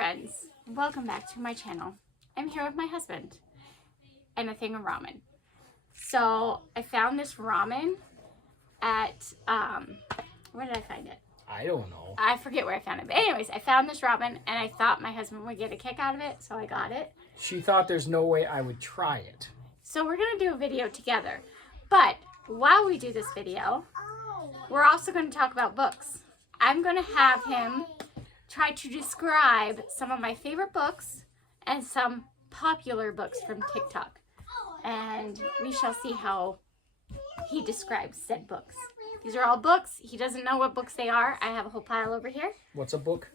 friends, welcome back to my channel. I'm here with my husband and a thing of ramen. So I found this ramen at, where did I find it? I don't know. I forget where I found it. But anyways, I found this ramen and I thought my husband would get a kick out of it, so I got it. She thought there's no way I would try it. So we're going to do a video together. But while we do this video, we're also going to talk about books. I'm going to have him try to describe some of my favorite books and some popular books from TikTok. And we shall see how he describes said books. These are all books. He doesn't know what books they are. I have a whole pile over here. What's a book?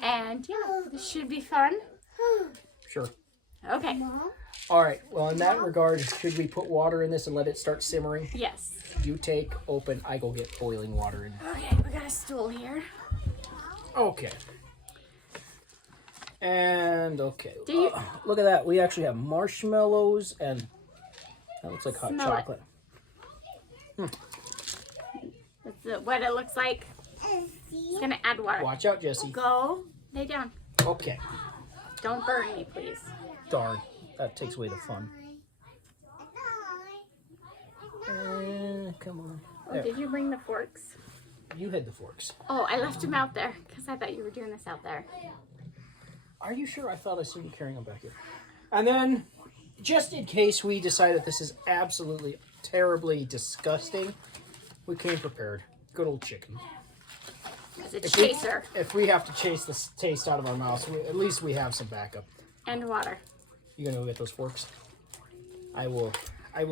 And yeah, this should be fun. Sure. Okay. All right. Well, in that regard, should we put water in this and let it start simmering? Yes. You take, open, I go get boiling water in. Okay, we got a stool here. Okay. And okay. Do you look at that. We actually have marshmallows and that looks like hot Smell chocolate. That's what it looks like. It's gonna add water. Watch out, Jesse. Go lay down. Okay. Don't burn me, please. Darn. That takes away the fun. Come on. Oh, There. did you bring the forks? You had the forks. Oh, I left them out there because I thought you were doing this out there. Are you sure? I thought I seen you carrying them back here. And then, just in case we decide that this is absolutely terribly disgusting, we came prepared. Good old chicken. As a chaser. If we have to chase the taste out of our mouths, at least we have some backup. And water. You gonna go get those forks? I will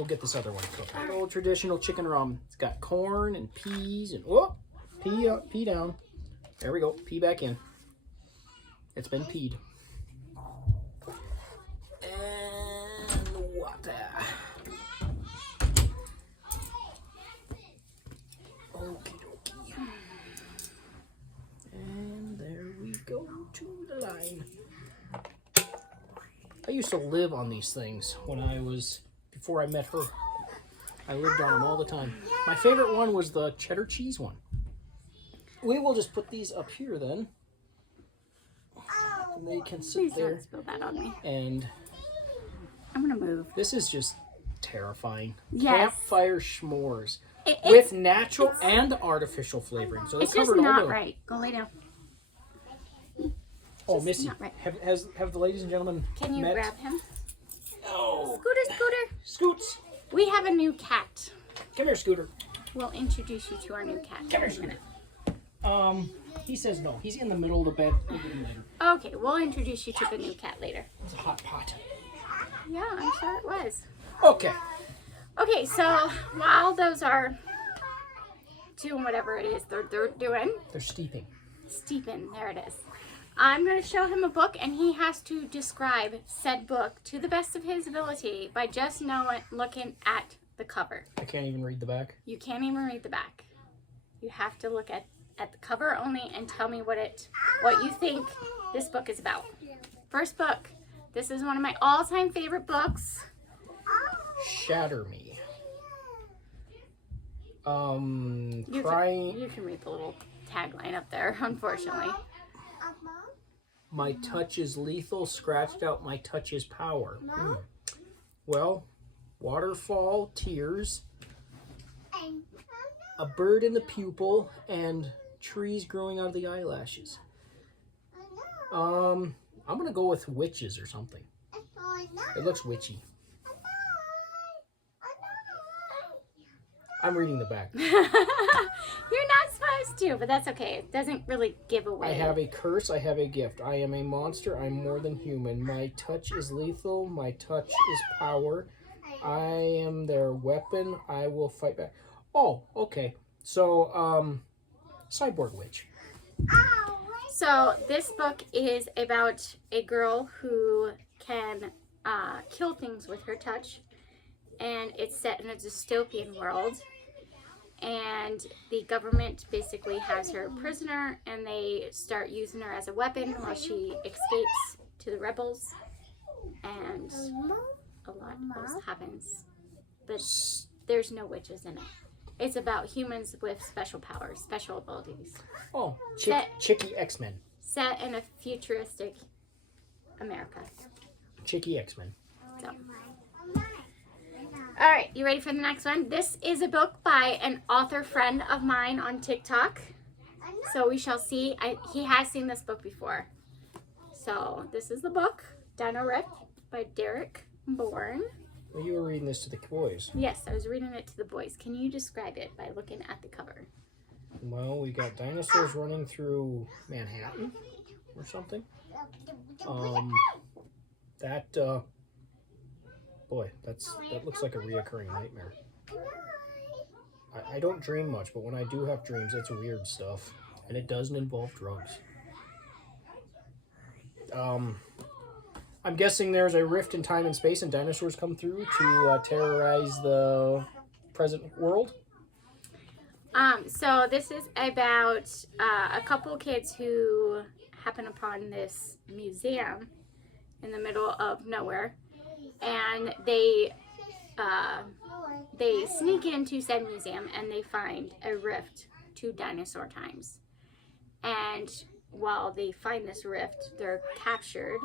get this other one cooked. Good old traditional chicken ramen. It's got corn and peas and whoop, pea up, pea down. There we go. Pea back in. It's been peed. And water. Okie dokie. And there we go to the line. I used to live on these things before I met her. I lived on them all the time. My favorite one was the cheddar cheese one. We will just put these up here then. And they can sit Please there. don't spill that on me. And I'm gonna move. this is just terrifying. Yes. Campfire s'mores. It's With natural and artificial flavoring. So it's they just covered all not the... right. Go lay down. Oh, Just Missy, not right. have the ladies and gentlemen Can you met? grab him? No. Scooter. Scoots. We have a new cat. Come here, Scooter. We'll introduce you to our new cat. Come here, Scooter. He says no. He's in the middle of the bed. We'll get him later. Okay, we'll introduce you to the new cat later. It's a hot pot. Yeah, I'm sure it was. Okay. Okay, so while those are doing whatever it is they're doing, They're steeping. steeping, there it is. I'm going to show him a book, and he has to describe said book to the best of his ability by just looking at the cover. I can't even read the back. You can't even read the back. You have to look at the cover only and tell me what you think this book is about. First book. This is one of my all-time favorite books. Shatter Me. You can read the little tagline up there, unfortunately. My touch is lethal, scratched out my touch is power. Well, waterfall, tears, a bird in the pupil, and trees growing out of the eyelashes. I'm gonna go with witches or something. It looks witchy. I'm reading the back. You're not supposed to, but that's okay. It doesn't really give away. I have a curse, I have a gift. I am a monster, I'm more than human. My touch is lethal, my touch is power. I am their weapon, I will fight back. Oh, okay. So, cyborg witch. So this book is about a girl who can kill things with her touch. And it's set in a dystopian world. And the government basically has her prisoner, and they start using her as a weapon while she escapes to the rebels. And a lot else happens. But there's no witches in it. It's about humans with special powers, special abilities. Oh, Chicky X-Men. set in a futuristic America. Chicky X-Men. So. All right, you ready for the next one? This is a book by an author friend of mine on TikTok. So we shall see. He has seen this book before. So this is the book, Dino Rift by Derek Bourne. Well, you were reading this to the boys. Yes, I was reading it to the boys. Can you describe it by looking at the cover? Well, we got dinosaurs running through Manhattan or something. Boy, that looks like a reoccurring nightmare. I don't dream much, but when I do have dreams, it's weird stuff. And it doesn't involve drugs. I'm guessing there's a rift in time and space and dinosaurs come through to terrorize the present world. So this is about a couple kids who happen upon this museum in the middle of nowhere, and they sneak into said museum and they find a rift to dinosaur times. And while they find this rift, they're captured,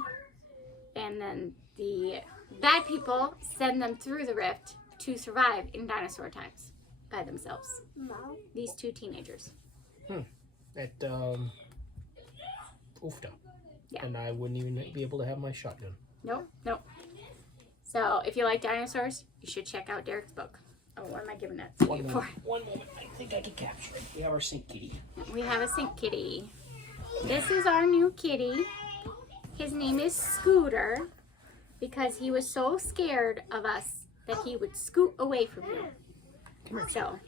and then the bad people send them through the rift to survive in dinosaur times by themselves. These two teenagers. At Oofta. Yeah. And I wouldn't even be able to have my shotgun. Nope. So if you like dinosaurs, you should check out Derek's book. Oh, what am I giving that to you for? One moment. I think I can capture it. We have our sink kitty. We have a sink kitty. This is our new kitty. His name is Scooter because he was so scared of us that he would scoot away from you. Come here. So,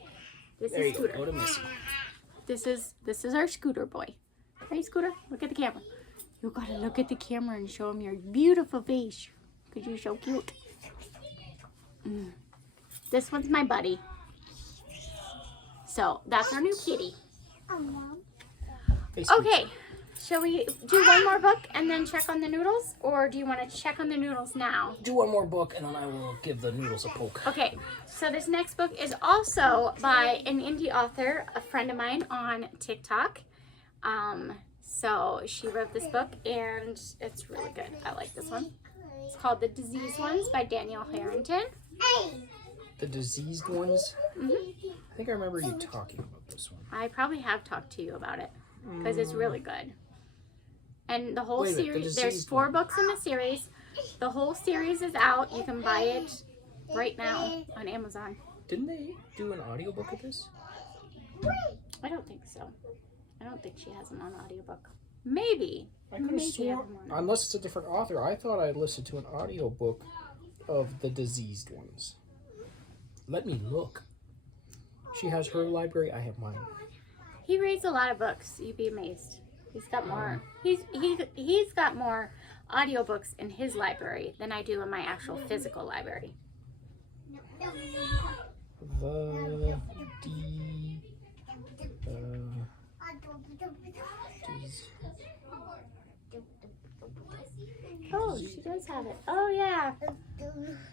this There is you Scooter. go. Go to Missy. This is our Scooter boy. Hey, Scooter, look at the camera. You gotta look at the camera and show him your beautiful face because you're so cute. This one's my buddy. So, that's our new kitty. Hey, Scoot. Okay, shall we do one more book and then check on the noodles? Or do you want to check on the noodles now? Do one more book and then I will give the noodles a poke. Okay, so this next book is also by an indie author, a friend of mine on TikTok. So she wrote this book and it's really good. I like this one. It's called The Diseased Ones by Danielle Harrington. The Diseased Ones? Mm-hmm. I think I remember you talking about this one. I probably have talked to you about it because it's really good. And the whole Wait a minute, series, The there's Diseased 4 One. books in the series. The whole series is out. You can buy it right now on Amazon. Didn't they do an audiobook of this? I don't think so. I don't think she has them on audiobook. Maybe. I could have Maybe sworn, have them on. unless it's a different author, I thought I listened to an audiobook of The Diseased Ones. Let me look. She has her library, I have mine. He reads a lot of books. You'd be amazed. He's got more. He's got more audiobooks in his library than I do in my actual physical library. The Oh, she does have it. Oh yeah.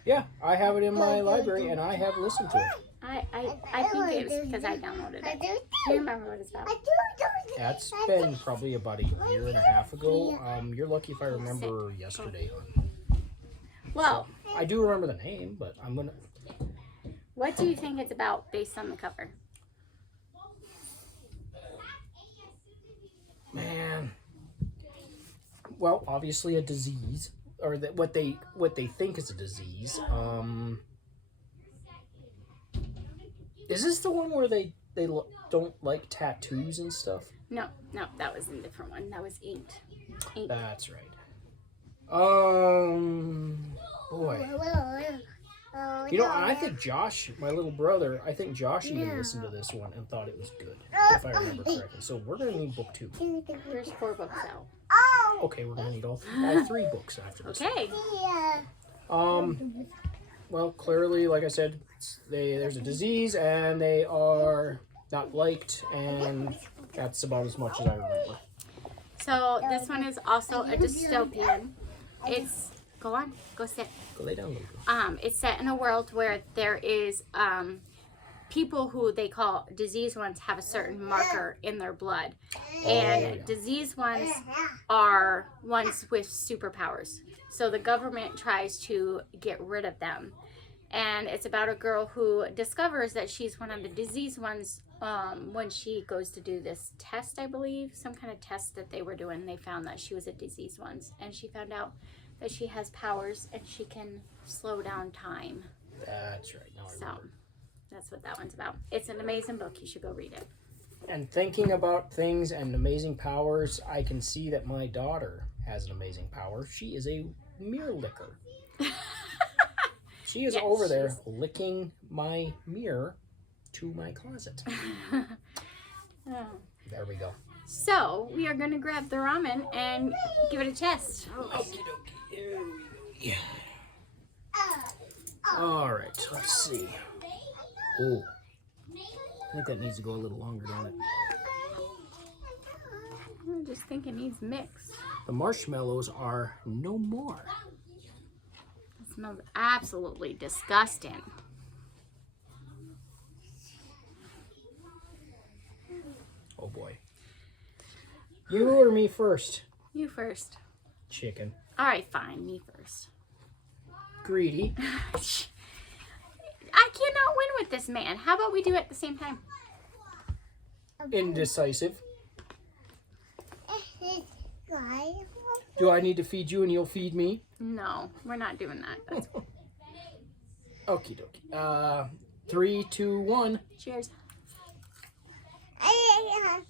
Yeah, I have it in my library and I have listened to it. I think it was because I downloaded it. Do you remember what it's about? That's been probably about a year and a half ago. You're lucky if I remember yesterday. Well, I do remember the name, but I'm gonna. what do you think it's about based on the cover? Man. Well, obviously a disease, or that what they think is a disease. Is this the one where they don't like tattoos and stuff? No, that was a different one. That was Inked. That's right. Boy. You know, I think Josh, my little brother, I think Josh even listened to this one and thought it was good, if I remember correctly. So we're gonna need book 2. There's 4 books out. Okay, we're gonna need all 3 books after this. Okay. Well, clearly, like I said, there's a disease and they are not liked, and that's about as much as I remember. So this one is also a dystopian. It's go sit. Go lay down, little girl. It's set in a world where there is people who they call diseased ones have a certain marker in their blood. And diseased ones are ones with superpowers. So the government tries to get rid of them. And it's about a girl who discovers that she's one of the diseased ones when she goes to do this test, I believe. Some kind of test that they were doing. They found that she was a diseased one. And she found out that she has powers and she can slow down time. That's right. Now I remember. That's what that one's about. It's an amazing book. You should go read it. And thinking about things and amazing powers, I can see that my daughter has an amazing power. She is a mirror licker. She is over there licking my mirror to my closet. There we go. So, we are going to grab the ramen and give it a test. Okie dokie. Here we go. Yeah. All right. Let's see. Oh. I think that needs to go a little longer, don't it? I just think it needs mix. The marshmallows are no more. It smells absolutely disgusting. Oh boy. You or me first? You first. Chicken. All right, fine. Me first. Greedy. I cannot win with this man. How about we do it at the same time? Indecisive. Do I need to feed you and you'll feed me? No, we're not doing that. That's... Okie dokie. 3, 2, 1. Cheers.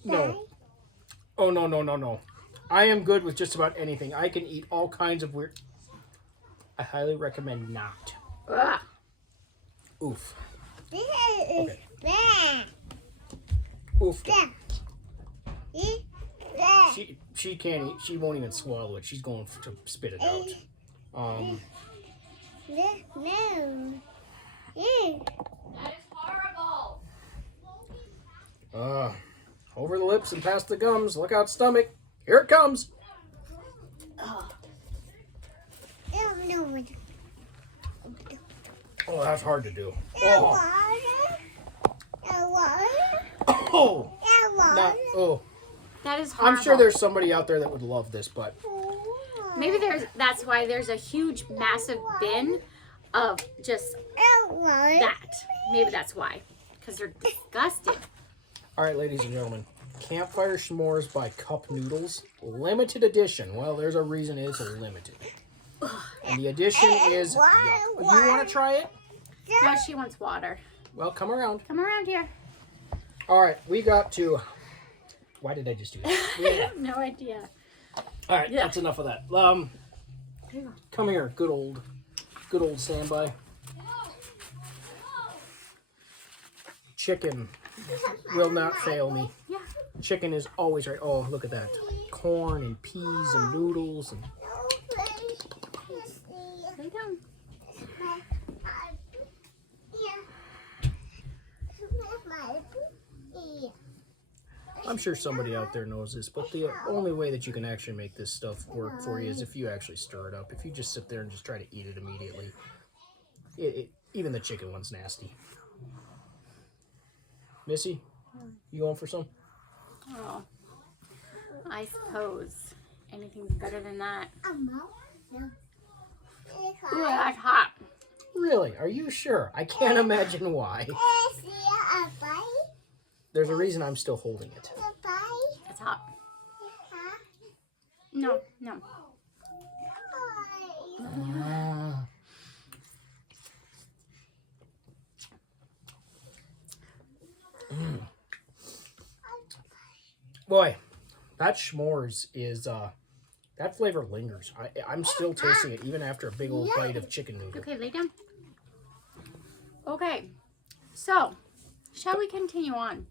No. Oh, no, no, no, no. I am good with just about anything. I can eat all kinds of weird... I highly recommend not. Ugh. Oof. Okay. Oof. She can't eat. She won't even swallow it. She's going to spit it out. No. That is horrible. Over the lips and past the gums. Look out, stomach. Here it comes. Oh, that's hard to do. Oh. Oh. Not, oh. That is horrible. I'm sure there's somebody out there that would love this, but maybe that's why there's a huge, massive bin of just that. Maybe that's why. Because they're disgusting. all right, ladies and gentlemen. Campfire S'mores by Cup Noodles. Limited edition. Well, there's a reason it's limited. And the edition is... yuck. You want to try it? No, she wants water. Well, come around. Come around here. All right, we got to... Why did I just do that? I have no idea. All right, that's enough of that. Come here, good old standby. Chicken will not fail me. Yeah. Chicken is always right. Oh, look at that. Corn and peas and noodles and... Lay down. I'm sure somebody out there knows this, but the only way that you can actually make this stuff work for you is if you actually stir it up. If you just sit there and just try to eat it immediately, even the chicken one's nasty. Missy, you going for some? Oh, I suppose anything's better than that. Ooh, that's hot. Really? Are you sure? I can't imagine why. There's a reason I'm still holding it. It's hot. No. Boy, that s'mores is, that flavor lingers. I'm still tasting it even after a big old bite of chicken noodle. Okay, lay down. Okay, so, shall we continue on?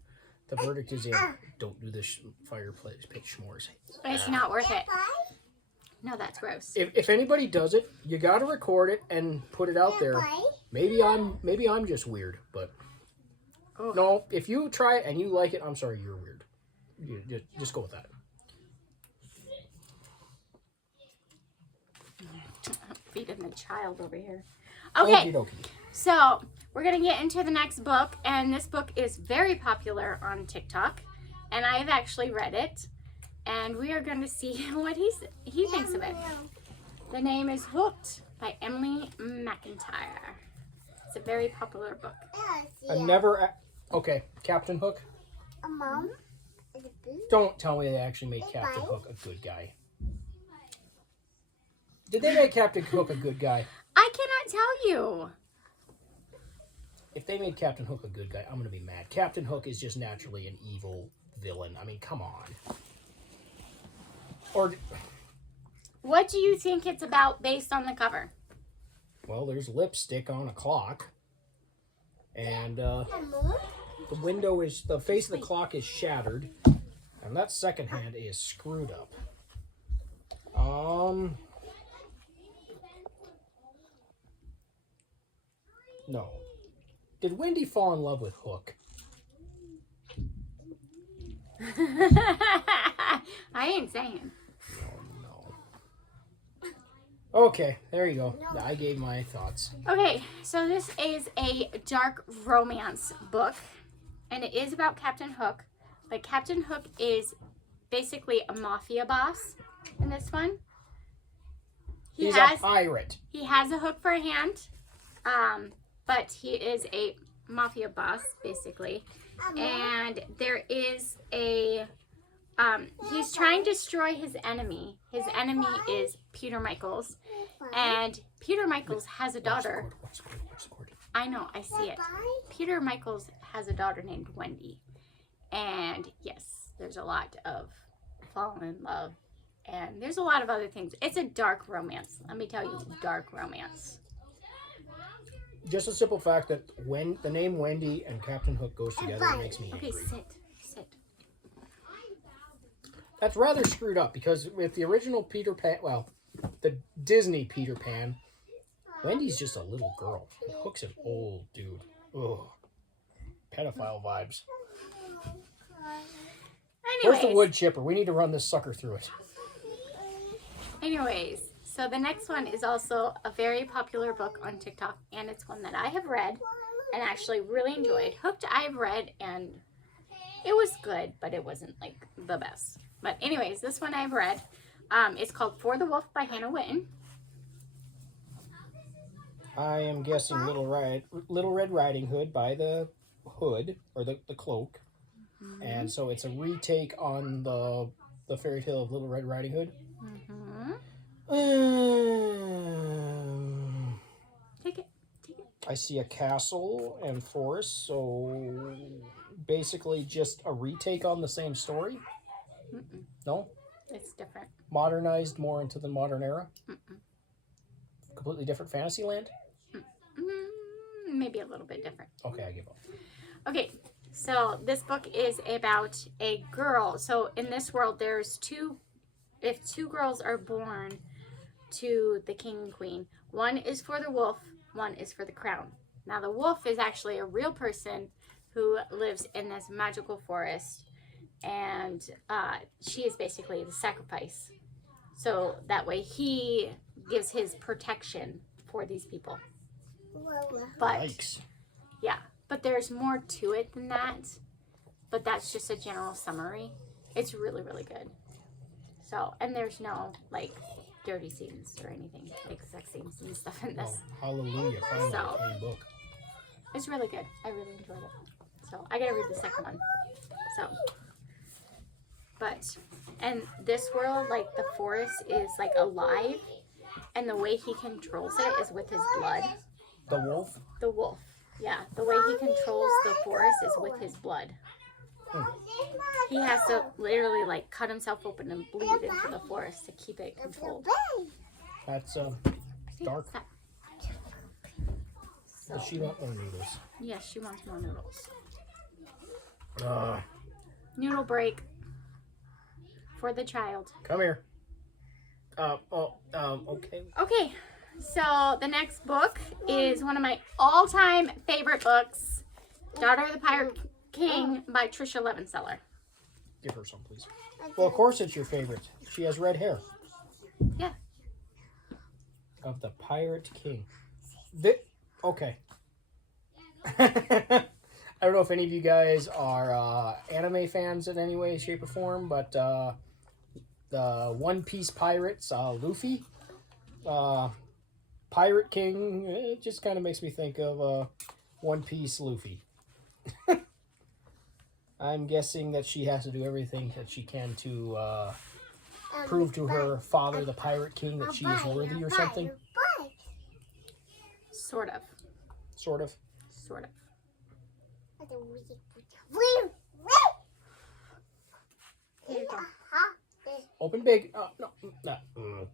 The verdict is in. Don't do this fireplace pit s'mores. It's not worth it. No, that's gross. If anybody does it, you got to record it and put it out there. Maybe I'm just weird, but no. If you try it and you like it, I'm sorry, you're weird. You just go with that. Feeding the child over here. Okay, Okey-dokey. so we're going to get into the next book, and this book is very popular on TikTok, and I've actually read it, and we are going to see what he thinks of it. The name is Hooked by Emily McIntyre. It's a very popular book. I've never... Okay, Captain Hook. Mom? Don't tell me they actually made Captain Hook a good guy. Did they make Captain Hook a good guy? I cannot tell you. If they made Captain Hook a good guy, I'm going to be mad. Captain Hook is just naturally an evil villain. I mean, come on. Or... What do you think it's about based on the cover? Well, there's lipstick on a clock. And the window is... The face of the clock is shattered. And that second hand is screwed up. No. Did Wendy fall in love with Hook? I ain't saying. Okay, there you go. I gave my thoughts. Okay, so this is a dark romance book, and it is about Captain Hook, but Captain Hook is basically a mafia boss in this one. He's a pirate. He has a hook for a hand, but he is a mafia boss, basically. And there is a... he's trying to destroy his enemy. His enemy is Peter Michaels. And Peter Michaels has a daughter. I know, I see it. Peter Michaels has a daughter named Wendy. And yes, there's a lot of falling in love. And there's a lot of other things. It's a dark romance. Let me tell you, dark romance. Just a simple fact that when the name Wendy and Captain Hook goes together, it makes me angry. Okay, sit. That's rather screwed up because with the original Peter Pan, well, the Disney Peter Pan, Wendy's just a little girl. Hook's an old dude. Ugh. Pedophile vibes. Where's the wood chipper? We need to run this sucker through it. Anyways, so the next one is also a very popular book on TikTok, and it's one that I have read and actually really enjoyed. Hooked I've read, and it was good, but it wasn't like the best. But anyways, this one I've read. It's called For the Wolf by Hannah Witten. I am guessing Little Red Riding Hood by the hood, or the cloak. Mm-hmm. And so it's a retake on the fairy tale of Little Red Riding Hood. Mm-hmm. Take it. I see a castle and forest, so basically just a retake on the same story? Mm-mm. No? It's different. Modernized more into the modern era? Mm-mm. Completely different fantasy land? Maybe a little bit different. Okay, I give up. Okay, so this book is about a girl. So in this world, there's if two girls are born to the king and queen, one is for the wolf, one is for the crown. Now the wolf is actually a real person who lives in this magical forest, and she is basically the sacrifice. So that way he gives his protection for these people. But Yikes. yeah, but there's more to it than that. But that's just a general summary. It's really, really good. So, and there's no like dirty scenes or anything, like sex scenes and stuff in this. Oh, hallelujah! Finally, So, a clean book. It's really good. I really enjoyed it. So I gotta read the second one. So, but and this world, like the forest is like alive, and the way he controls it is with his blood. The wolf? The wolf. Yeah, the way he controls the forest is with his blood. He has to literally like cut himself open and bleed into the forest to keep it controlled. That's dark. So, Does she want more noodles? yes, she wants more noodles. Uh, Noodle break for the child. come here. Okay. Okay, so the next book is one of my all-time favorite books, Daughter of the Pirate King by Trisha Levenseller. Give her some, please. Well, of course it's your favorite. She has red hair. Yeah. Of the Pirate King. Okay. I don't know if any of you guys are anime fans in any way, shape, or form, but the One Piece pirates, Luffy, Pirate King, it just kind of makes me think of One Piece Luffy. I'm guessing that she has to do everything that she can to prove to her father, the Pirate King, that she is worthy or something. Sort of. Sort of. Sort of. Here you go. Open big. No.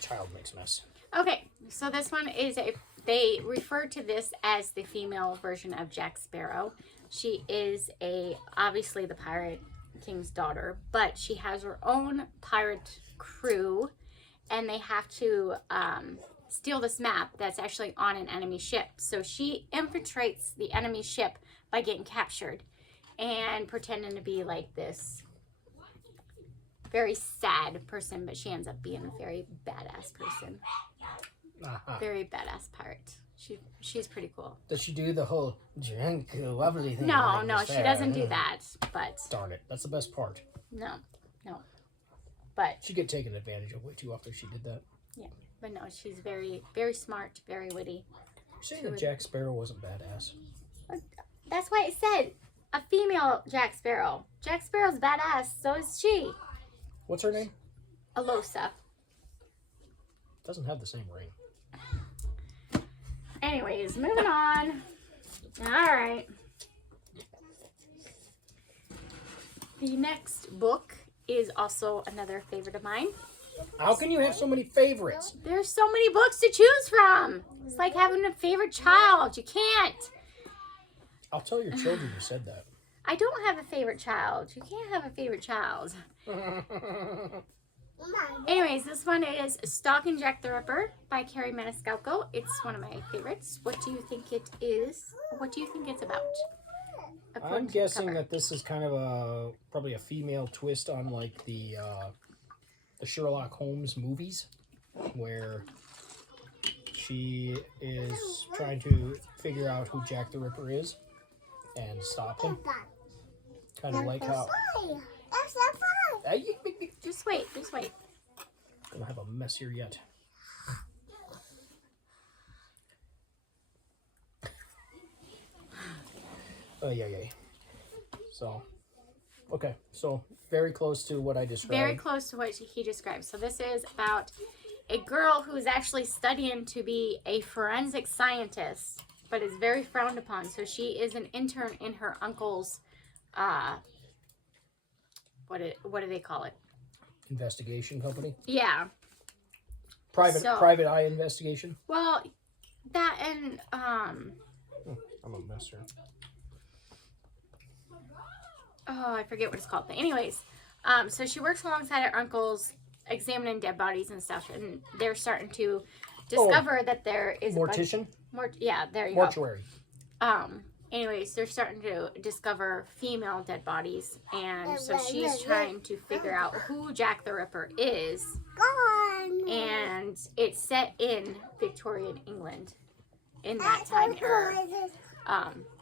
Child makes mess. Okay, so this one is they refer to this as the female version of Jack Sparrow. She is obviously the Pirate King's daughter, but she has her own pirate crew, and they have to steal this map that's actually on an enemy ship. So she infiltrates the enemy ship by getting captured and pretending to be like this very sad person, but she ends up being a very badass person. Very badass pirate. She's pretty cool. Does she do the whole drink lovely thing? No, she doesn't do that. But darn it, that's the best part. No. But she'd get taken advantage of way too often if she did that. Yeah, but no, she's very, very smart, very witty. You're saying that Jack Sparrow wasn't badass? That's why it said a female Jack Sparrow. Jack Sparrow's badass, so is she. What's her name? Alosa. Doesn't have the same ring. Anyways, moving on. All right. The next book is also another favorite of mine. How can you have so many favorites? There's so many books to choose from. It's like having a favorite child. You can't. I'll tell your children you said that. I don't have a favorite child. You can't have a favorite child. Anyways, this one is Stalking Jack the Ripper by Carrie Maniscalco. It's one of my favorites. What do you think it is? What do you think it's about? I'm guessing that this is kind of probably a female twist on like the Sherlock Holmes movies, where she is trying to figure out who Jack the Ripper is and stop him. Kind of like how. Just wait. I don't have a mess here yet. Yeah. So, okay. So, very close to what I described. Very close to what he described. So, this is about a girl who's actually studying to be a forensic scientist, but is very frowned upon. So, she is an intern in her uncle's, what do they call it? Investigation company? Yeah. Private eye investigation? Well, that and, I'm a messer. Oh, I forget what it's called. But anyways, so she works alongside her uncles examining dead bodies and stuff, and they're starting to discover that there is mortician? Yeah, there you Mortuary. go. Anyways, they're starting to discover female dead bodies, and so she's trying to figure out who Jack the Ripper is. And it's set in Victorian England in that time era.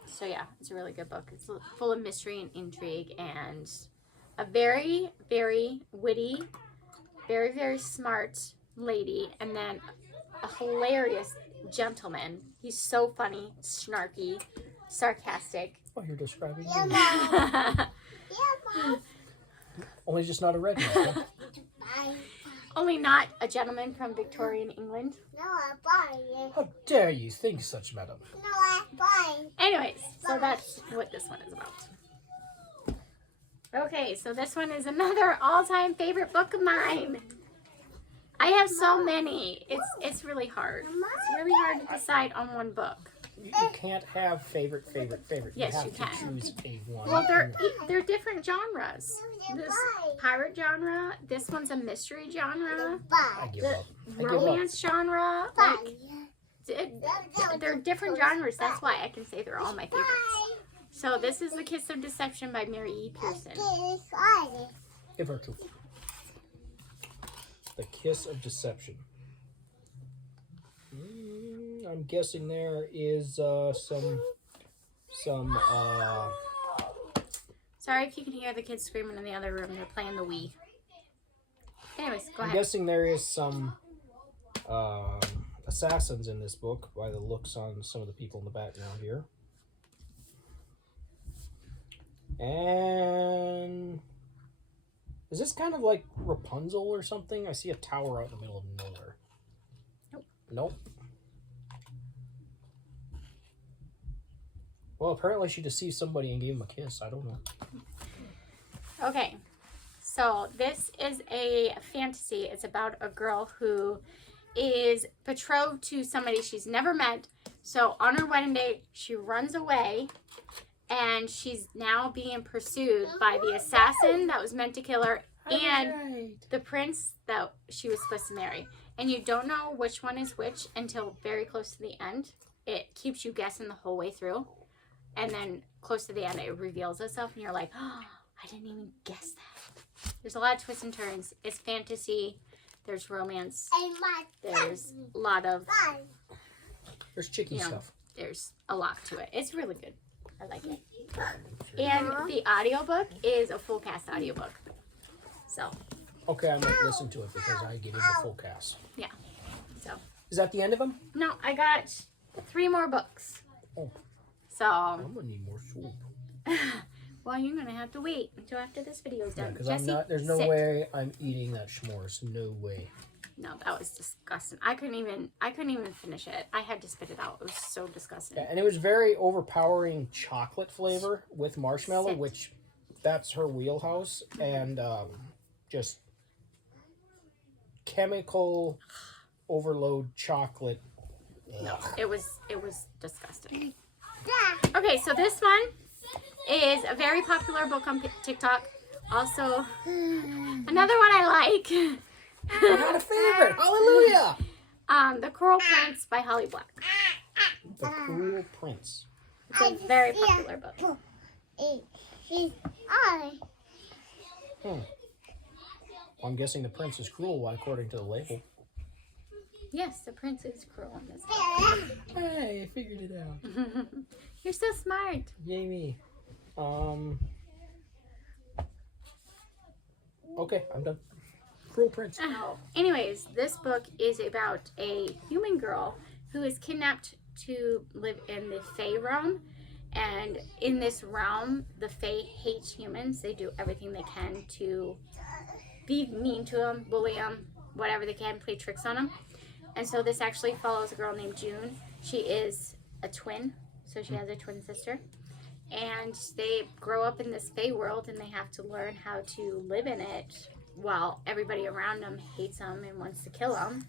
So yeah, it's a really good book. It's full of mystery and intrigue, and a very, very witty, very, very smart lady, and then a hilarious gentleman. He's so funny, snarky, sarcastic. Oh, you're describing me. Yeah, Mom. Only just not a redneck, huh? Only not a gentleman from Victorian England. No, I'm fine. How dare you think such, madam? No, I'm fine. Anyways, so that's what this one is about. Okay, so this one is another all-time favorite book of mine. I have so many. It's really hard. It's really hard to decide on one book. You can't have favorite. Yes, you you have to can. choose a one. Well, they're different genres. This pirate genre. This one's a mystery genre. I give The up. I give up. romance genre. Like, they're different genres. That's why I can say they're all my favorites. So this is The Kiss of Deception by Mary E. Pearson. Give her two. The Kiss of Deception. I'm guessing there is some Sorry if you can hear the kids screaming in the other room. They're playing the Wii. Anyways, go I'm ahead. guessing there is some assassins in this book by the looks on some of the people in the background here. And is this kind of like Rapunzel or something? I see a tower out in the middle of nowhere. Nope. Nope. Well, apparently she deceived somebody and gave him a kiss. I don't know. Okay, so this is a fantasy. It's about a girl who is betrothed to somebody she's never met. So on her wedding day, she runs away, and she's now being pursued by the assassin that was meant to kill her and the prince that she was supposed to marry. And you don't know which one is which until very close to the end. It keeps you guessing the whole way through. And then close to the end, it reveals itself, and you're like, oh, I didn't even guess that. There's a lot of twists and turns. It's fantasy. There's romance. There's a lot of, There's chicky stuff. there's a lot to it. It's really good. I like it. And the audiobook is a full cast audiobook. So, Okay, I might listen to it because I get into full cast. yeah. So, Is that the end of them? no, I got 3 more books. Oh. So, I'm gonna need more soup. well, you're going to have to wait until after this video is Yeah, done. because I'm not. There's no sit. way I'm eating that s'mores. No way. No, that was disgusting. I couldn't even finish it. I had to spit it out. It was so disgusting. Yeah, and it was very overpowering chocolate flavor with marshmallow, Sit. which that's her wheelhouse, and just chemical overload chocolate. No, it was disgusting. Okay, so this one is a very popular book on TikTok. Also, another one I like. I had a favorite. Hallelujah! The Coral Prince by Holly Black. The Cruel Prince. It's a very popular book. I'm guessing the prince is cruel, according to the label. Yes, the prince is cruel in this book. Hey, I figured it out. You're so smart. Yay me. Okay, I'm done. Cruel Prince. Anyways, this book is about a human girl who is kidnapped to live in the Fae realm. And in this realm, the Fae hate humans. They do everything they can to be mean to them, bully them, whatever they can, play tricks on them. And so this actually follows a girl named June. She is a twin, so she has a twin sister. And they grow up in this Fae world, and they have to learn how to live in it while everybody around them hates them and wants to kill them.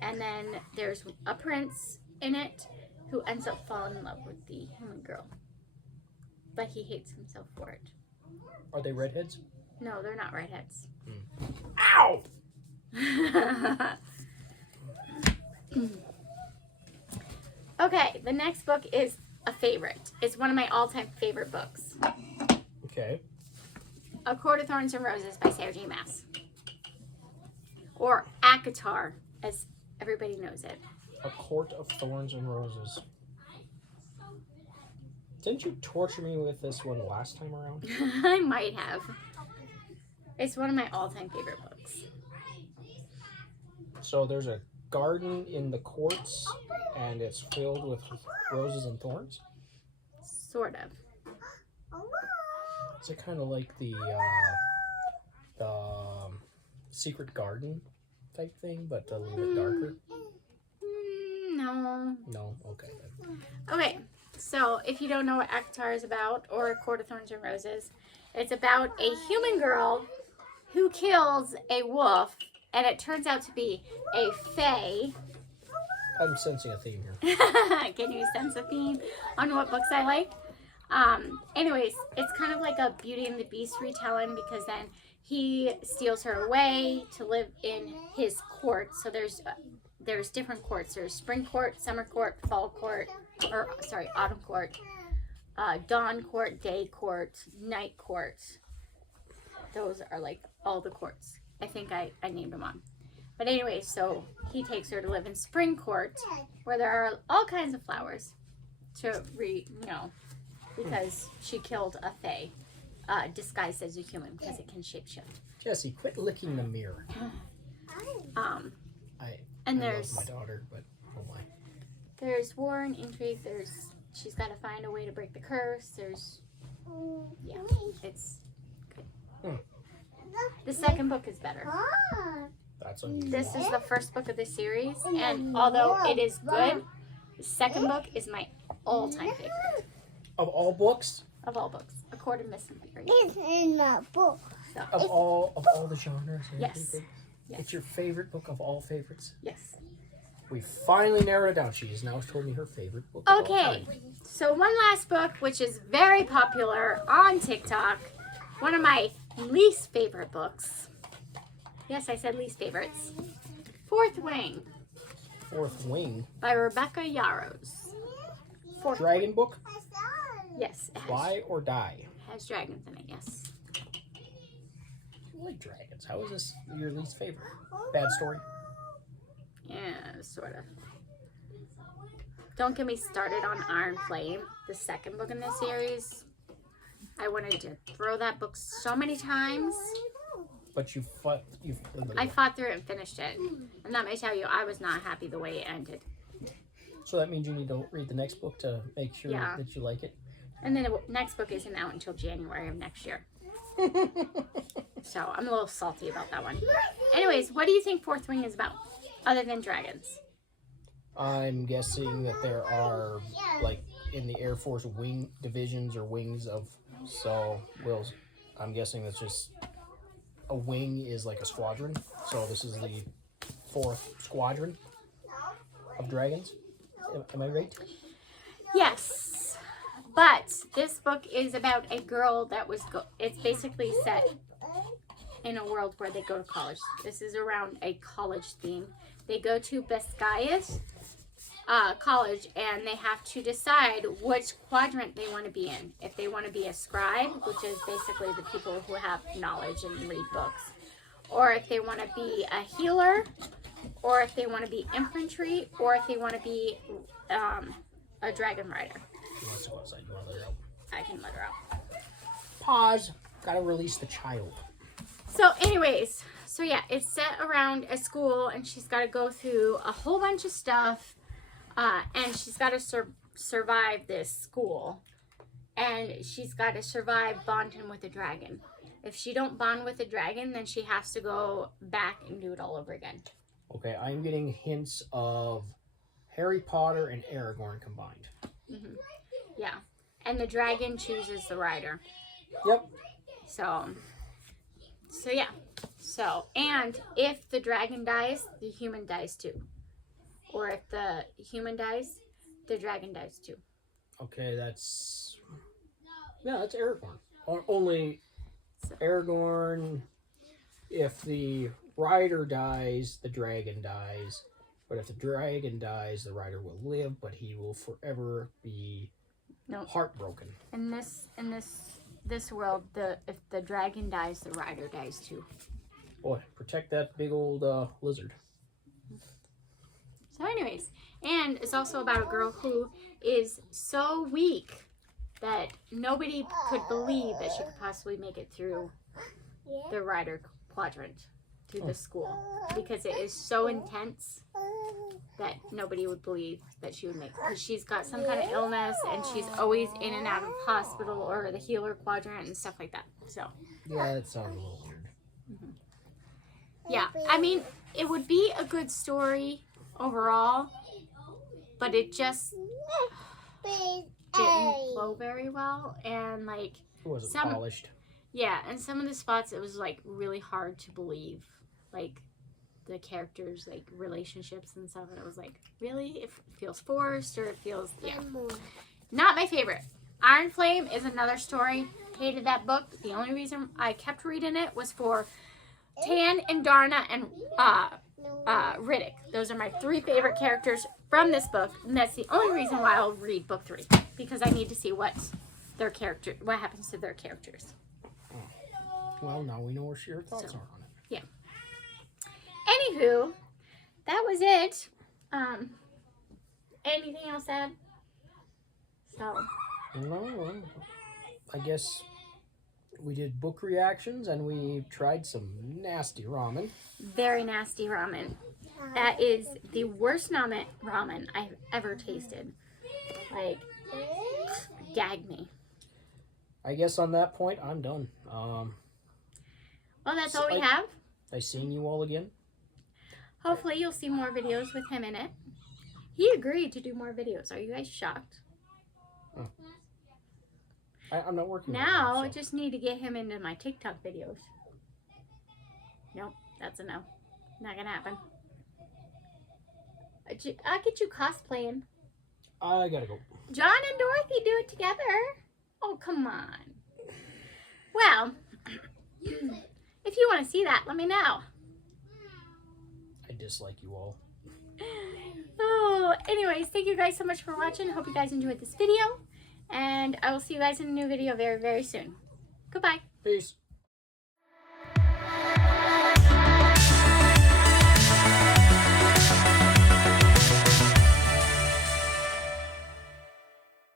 And then there's a prince in it who ends up falling in love with the human girl. But he hates himself for it. Are they redheads? No, they're not redheads. Ow! Okay, the next book is a favorite. It's one of my all-time favorite books. Okay. A Court of Thorns and Roses by Sarah J. Maas. Or ACOTAR, as everybody knows it. A Court of Thorns and Roses. Didn't you torture me with this one last time around? I might have. It's one of my all-time favorite books. So there's a garden in the courts, and it's filled with roses and thorns? Sort of. Is it kind of like the Secret Garden type thing, but a little bit darker? No. No? Okay. Okay, so if you don't know what ACOTAR is about, or A Court of Thorns and Roses, it's about a human girl who kills a wolf, and it turns out to be a fae. I'm sensing a theme here. Can you sense a theme on what books I like? Anyways, it's kind of like a Beauty and the Beast retelling, because then he steals her away to live in his court. So there's different courts. There's spring court, summer court, fall court, autumn court, dawn court, day court, night court. Those are like all the courts. I think I named them on. But anyway, so he takes her to live in Spring Court, where there are all kinds of flowers because she killed a fae disguised as a human because it can shapeshift. Jesse, quit licking the mirror. I There's love my daughter, but oh my. There's war and intrigue. She's got to find a way to break the curse. It's good. The second book is better. That's unusual. This is the first book of the series, and although it is good, the second book is my all-time favorite. Of all books? Of all books, according to Miss Theory. It's in the book. So, Of all the genres and Yes. everything? Yes. It's your favorite book of all favorites? yes. We finally narrowed it down. She has now told me her favorite book of all Okay, time. so one last book, which is very popular on TikTok. One of my least favorite books. Yes, I said least favorites. Fourth Wing Fourth Wing. by Rebecca Yarros. Fourth Dragon book? Yes, it Fly or Die? has dragons in it, yes. You like dragons. How is this your least favorite? Bad story? Yeah, sort of. Don't get me started on Iron Flame, the second book in the series. I wanted to throw that book so many times. But I fought through it and finished it. And let me tell you, I was not happy the way it ended. So that means you need to read the next book to make sure Yeah. that you like it? And then the next book isn't out until January of next year. So I'm a little salty about that one. Anyways, what do you think Fourth Wing is about, other than dragons? I'm guessing that there are, like, in the Air Force wing divisions or wings of, I'm guessing that's just, a wing is like a squadron. So this is the 4th squadron of dragons. Am I right? Yes. But this book is about a girl that it's basically set in a world where they go to college. This is around a college theme. They go to Biscayas college, and they have to decide which quadrant they want to be in. If they want to be a scribe, which is basically the people who have knowledge and read books, or if they want to be a healer, or if they want to be infantry, or if they want to be a dragon rider. She wants to go outside. You want to let her out? I can let her out. Pause. Gotta release the child. So anyways, it's set around a school, and she's got to go through a whole bunch of stuff, and she's got to survive this school, and she's got to survive bonding with a dragon. If she don't bond with a dragon, then she has to go back and do it all over again. Okay, I'm getting hints of Harry Potter and Aragorn combined. Mm-hmm. Yeah, and the dragon chooses the rider. Yep. And if the dragon dies, the human dies too. Or if the human dies, the dragon dies too. Okay, that's Aragorn. Only Aragorn, if the rider dies, the dragon dies. But if the dragon dies, the rider will live, but he will forever be heartbroken. In this world, if the dragon dies, the rider dies too. Boy, protect that big old lizard. So anyways, and it's also about a girl who is so weak that nobody could believe that she could possibly make it through the rider quadrant to the school, because it is so intense that nobody would believe that she would make it, because she's got some kind of illness and she's always in and out of hospital or the healer quadrant and stuff like that. So yeah, that sounds a little weird. Mm-hmm. Yeah, I mean, it would be a good story overall, but it just didn't flow very well, and like It wasn't polished. Yeah, and some of the spots it was like really hard to believe, like the characters, like relationships and stuff, and it was like, really? It feels forced, or it feels, not my favorite. Iron Flame is another story. Hated that book. The only reason I kept reading it was for Tan and Darna and Riddick. Those are my 3 favorite characters from this book, and that's the only reason why I'll read book 3, because I need to see what happens to their characters. Well, now we know what your thoughts are on it. Yeah. Anywho, that was it. Anything else to add? So, No, I guess we did book reactions and we tried some nasty ramen. very nasty ramen. That is the worst ramen I've ever tasted. Like, gag me. I guess on that point, I'm done. Well, that's all we have. Nice seeing you all again. Hopefully you'll see more videos with him in it. He agreed to do more videos. Are you guys shocked? I'm not working Now, on I it, so. just need to get him into my TikTok videos. Nope, that's a no. Not gonna happen. I'll get you cosplaying. I gotta go. John and Dorothy do it together. Oh, come on. Well, if you want to see that, let me know. I dislike you all. Oh, anyways, thank you guys so much for watching. Hope you guys enjoyed this video. And I will see you guys in a new video very, very soon. Goodbye. Peace.